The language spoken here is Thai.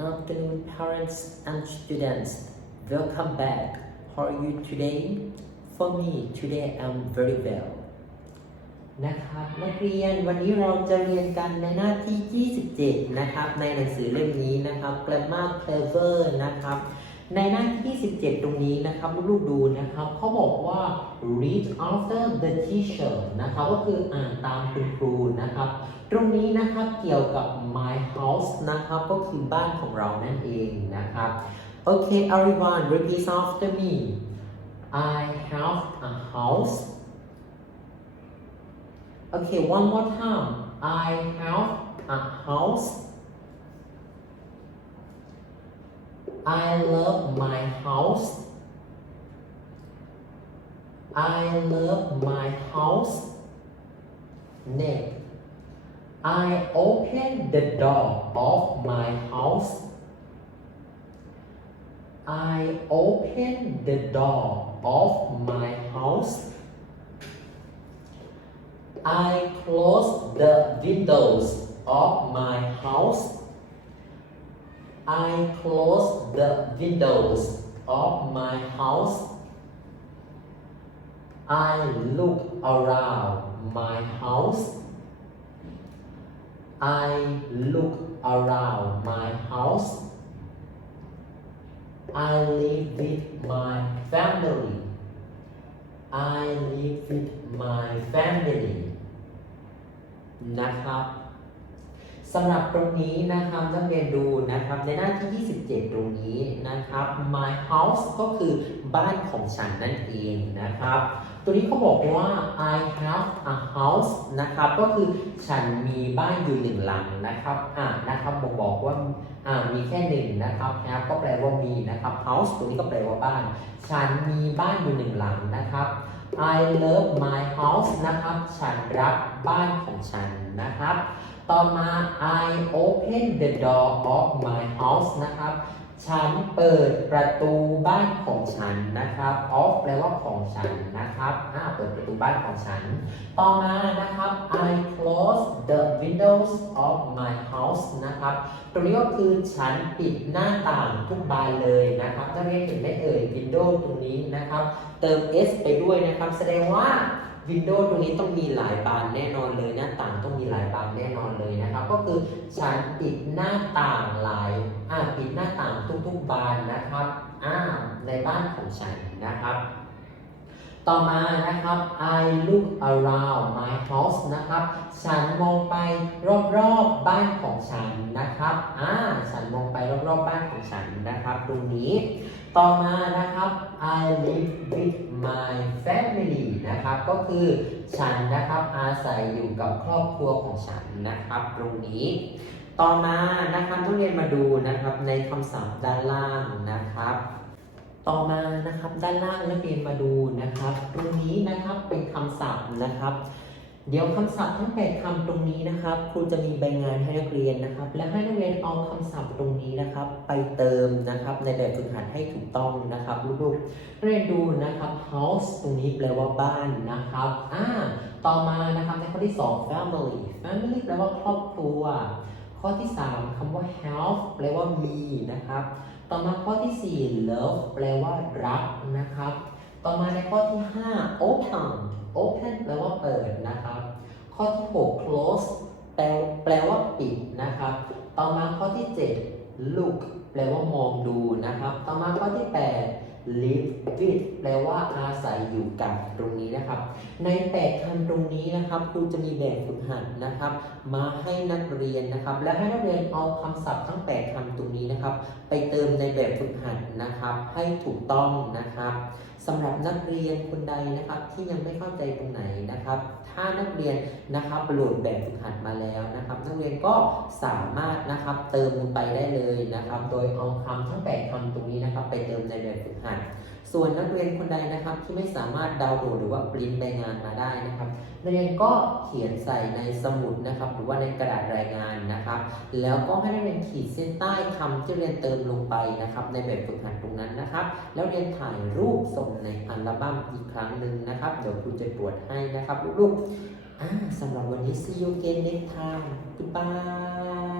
afternoon parents and students. Welcome back. How are you today? For me, today I'm very well. นะครับนักเรียนวันนี้เราจะเรียนกันในหน้าที่ 27 นะครับ ในหนังสือเล่มนี้นะครับ Grammar Clever นะครับ ในหน้าที่ 17 ตรงนี้นะครับลูกๆดูนะครับเขาบอกว่า read after the teacher นะครับก็คืออ่านตามคุณครูนะครับ ตรงนี้นะครับเกี่ยวกับ my house นะครับก็คือบ้านของเรานั่นเองนะครับโอเค everyone repeat after me I have a house Okay, one more time. I have a house. I love my house. I love my house. Next, I open the door of my house. I open the door of my house. I close the windows of my house. I close the windows of my house. I look around my house. I look around my house. I live with my family. I live with my family นะครับ สำหรับตรงนี้นะครับนักเรียนดูนะครับในหน้าที่ 27 ตรงนี้นะครับ my house ก็คือบ้านของฉันนั่นเองนะครับ ตัวนี้เขาบอกว่า I have a house นะครับก็คือฉันมีบ้านอยู่หนึ่งหลังนะครับอ่านะครับบอกบอกว่าอ่ามีแค่หนึ่งนะครับ have ก็แปลว่ามีนะครับ house ตัวนี้ก็แปลว่าบ้าน ฉันมีบ้านอยู่หนึ่งหลังนะครับ I love my house นะครับ ฉันรักบ้านของฉันนะครับ ต่อมา I open the door of my house นะครับ ฉันเปิดประตูบ้านของฉันนะครับ of แปลว่าของฉันนะครับอ่าเปิดประตูบ้านของฉัน ต่อมานะครับ I close the windows of my house นะครับ ตรงนี้ก็คือฉันปิดหน้าต่างทุกบานเลยนะครับถ้าเรียนเห็นได้เอ่ย window ตรงนี้นะครับ เติม s ไปด้วยนะครับ แสดงว่า Windows ตรงนี้ต้องมีหลายบานแน่นอนเลย หน้าต่างต้องมีหลายบานแน่นอนเลยนะครับ ก็คือฉันปิดหน้าต่างหลายอ่าปิดหน้าต่างทุกๆบานนะครับอ่าในบ้านของฉันนะครับ ต่อมานะครับ I look around my house นะครับ ฉันมองไปรอบๆบ้านของฉันนะครับอ่าฉันมองไปรอบๆบ้านของฉันนะครับ ตรงนี้ ต่อมานะครับ I live with my family นะครับ ก็คือฉันนะครับอาศัยอยู่กับครอบครัวของฉันนะครับ ตรงนี้ ต่อมานะครับทุกเรียนมาดูนะครับในคำศัพท์ด้านล่างนะครับ ต่อมานะครับด้านล่างนักเรียนมาดูนะครับ ตรงนี้นะครับเป็นคำศัพท์นะครับ เดี๋ยวคำศัพท์ทั้งแปดคำตรงนี้นะครับ ครูจะมีใบงานให้นักเรียนนะครับ และให้นักเรียนเอาคำศัพท์ตรงนี้นะครับ ไปเติมนะครับ ในแบบฝึกหัดให้ถูกต้องนะครับลูกๆเรียนดูนะครับ house ตรงนี้แปลว่าบ้านนะครับอ่าต่อมานะครับในข้อที่สอง family family แปลว่าครอบครัว ข้อที่ 3คำว่า have แปลว่ามีนะครับ ต่อมาข้อที่ 4 love แปลว่ารักนะครับ ต่อมาในข้อที่ 5 open open แปลว่าเปิดนะครับ ข้อที่ 6 close แปลแปลว่าปิดนะครับ ต่อมาข้อที่ 7 look แปลว่ามองดูนะครับ ต่อมาข้อที่ 8 live with แปลว่าอาศัยอยู่กับตรงนี้นะครับ ในแปดคำตรงนี้นะครับครูจะมีแบบฝึกหัดนะครับ มาให้นักเรียนนะครับ และให้นักเรียนเอาคำศัพท์ทั้ง 8คำตรงนี้นะครับ ไปเติมในแบบฝึกหัดนะครับ ให้ถูกต้องนะครับสำหรับนักเรียนคนใดนะครับที่ยังไม่เข้าใจตรงไหนนะครับ ถ้านักเรียนนะครับโหลดแบบฝึกหัดมาแล้วนะครับ นักเรียนก็สามารถนะครับเติมลงไปได้เลยนะครับ โดยเอาคำทั้ง 8คำตรงนี้นะครับ ไปเติมในแบบฝึกหัดส่วนนักเรียนคนใดนะครับที่ไม่สามารถดาวน์โหลดหรือว่าปริ้นใบงานมาได้นะครับนักเรียนก็เขียนใส่ในสมุดนะครับ หรือว่าในกระดาษรายงานนะครับ แล้วก็ให้นักเรียนขีดเส้นใต้คำที่เรียนเติมลงไปนะครับ ในแบบฝึกหัดตรงนั้นนะครับ แล้วเรียนถ่ายรูปส่งในอัลบั้มอีกครั้งหนึ่งนะครับเดี๋ยวครูจะตรวจให้นะครับลูกๆสำหรับวันนี้ see you again next time goodbye